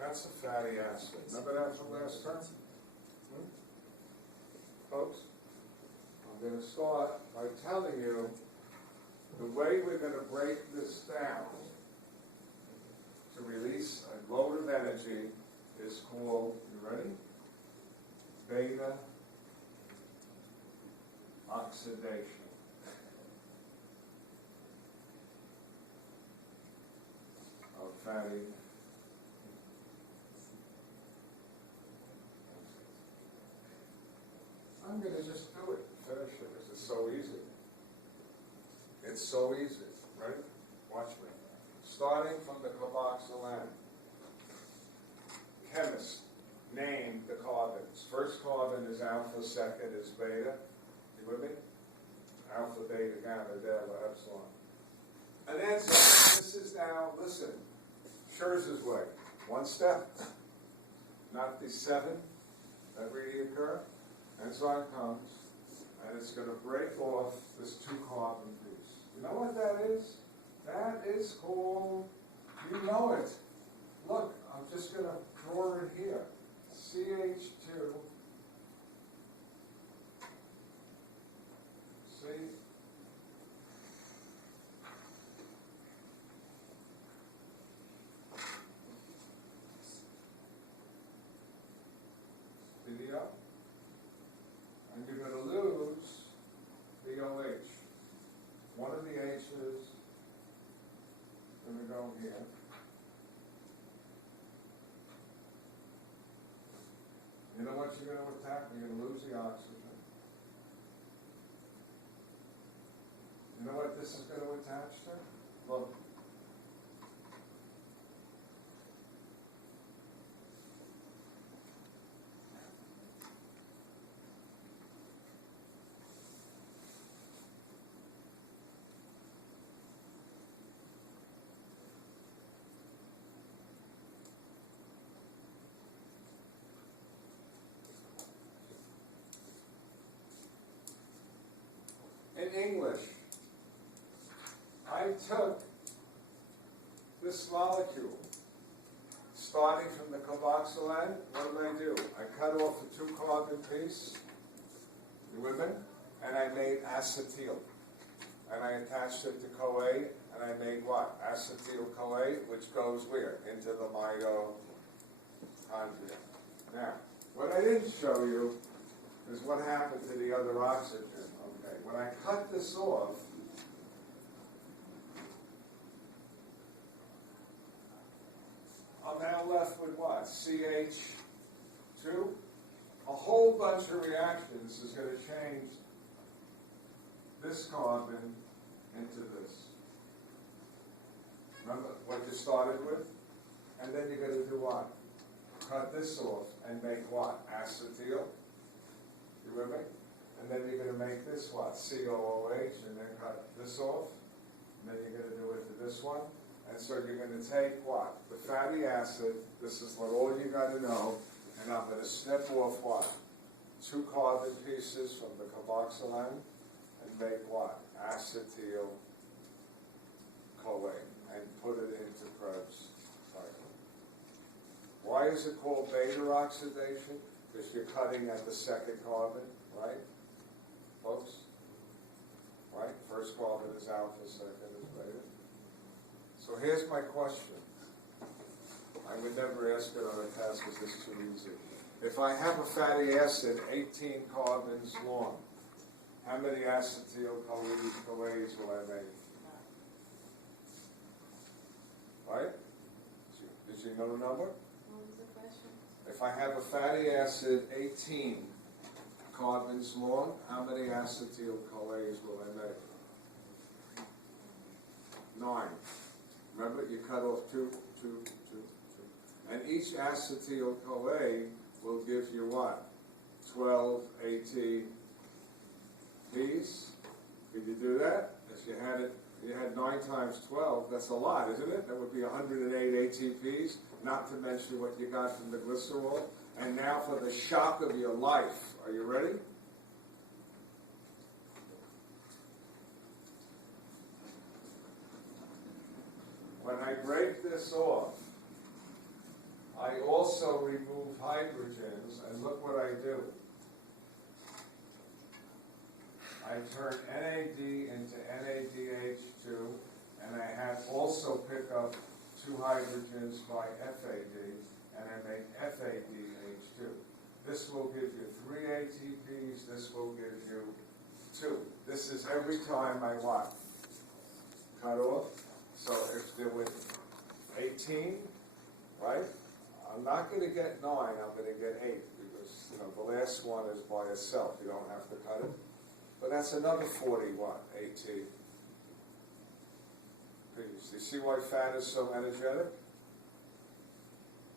That's a fatty acid. Remember that from last term? Folks, I'm going to start by telling you the way we're going to break this down to release a load of energy is called, you ready? Beta oxidation. Of fatty I'm going to just do it, finish it, because it's so easy. It's so easy, right? Watch me. Starting from the carboxyl. Chemist named the carbons. First carbon is alpha, second is beta. You with me? Alpha, beta, gamma, delta, epsilon. And then this is now, listen, Scherz's way. One step, not the 7 that really occur. And so it comes, and it's going to break off this 2-carbon piece. You know what that is? That is called, you know it. Look, I'm just going to draw it here. CH2. See? Video. And you're going to lose the OH. One of the H's is going to go here. You know what you're going to attack? You're going to lose the oxygen. You know what this is going to attach to? Look. In English, I took this molecule, starting from the carboxyl end. What did I do? I cut off the 2-carbon piece, you with me? And I made acetyl. And I attached it to CoA, and I made what? Acetyl-CoA, which goes where? Into the mitochondria. Now, what I didn't show you is what happened to the other oxygen. Okay, when I cut this off, I'm now left with what? CH2? A whole bunch of reactions is going to change this carbon into this. Remember what you started with? And then you're going to do what? Cut this off and make what? Acetyl. You with me? And then you're going to make this what? COOH, and then cut this off. And then you're going to do it to this one. And so you're going to take what? The fatty acid, this is what all you got to know, and I'm going to snip off what? 2 carbon pieces from the carboxyl end, and make what? Acetyl-CoA, and put it into Krebs cycle. Why is it called beta oxidation? Because you're cutting at the 2nd carbon, right? Folks? Right? First carbon is alpha, 2nd is beta. So here's my question. I would never ask it on a test because it's too easy. If I have a fatty acid 18 carbons long, how many acetyl-CoAs will I make? Right? Did you know the number? What was the question? If I have a fatty acid 18 carbons long, how many acetyl-CoAs will I make? 9. Remember, you cut off 2, 2, 2, 2. And each acetyl-CoA will give you what? 12 ATPs. Could you do that? If you had 9 times 12, that's a lot, isn't it? That would be 108 ATPs, not to mention what you got from the glycerol. And now for the shock of your life. Are you ready? When I break this off, I also remove hydrogens, and look what I do. I turn NAD into NADH2, and I have also pick up 2 hydrogens by FAD, and I make FADH2. This will give you 3 ATPs, this will give you 2. This is every time I what? Cut off. So if there were 18, right? I'm not going to get 9, I'm going to get 8, because the last one is by itself. You don't have to cut it. But that's another 40 what? AT. You see why fat is so energetic?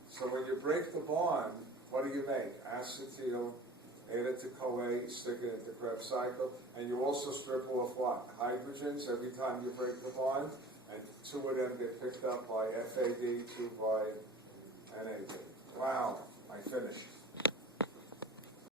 So when you break the bond, what do you make? Acetyl, add it to CoA, stick it into Krebs cycle, and you also strip off what? Hydrogens every time you break the bond, and 2 of them get picked up by FAD, 2 by NAD. Wow, I finished.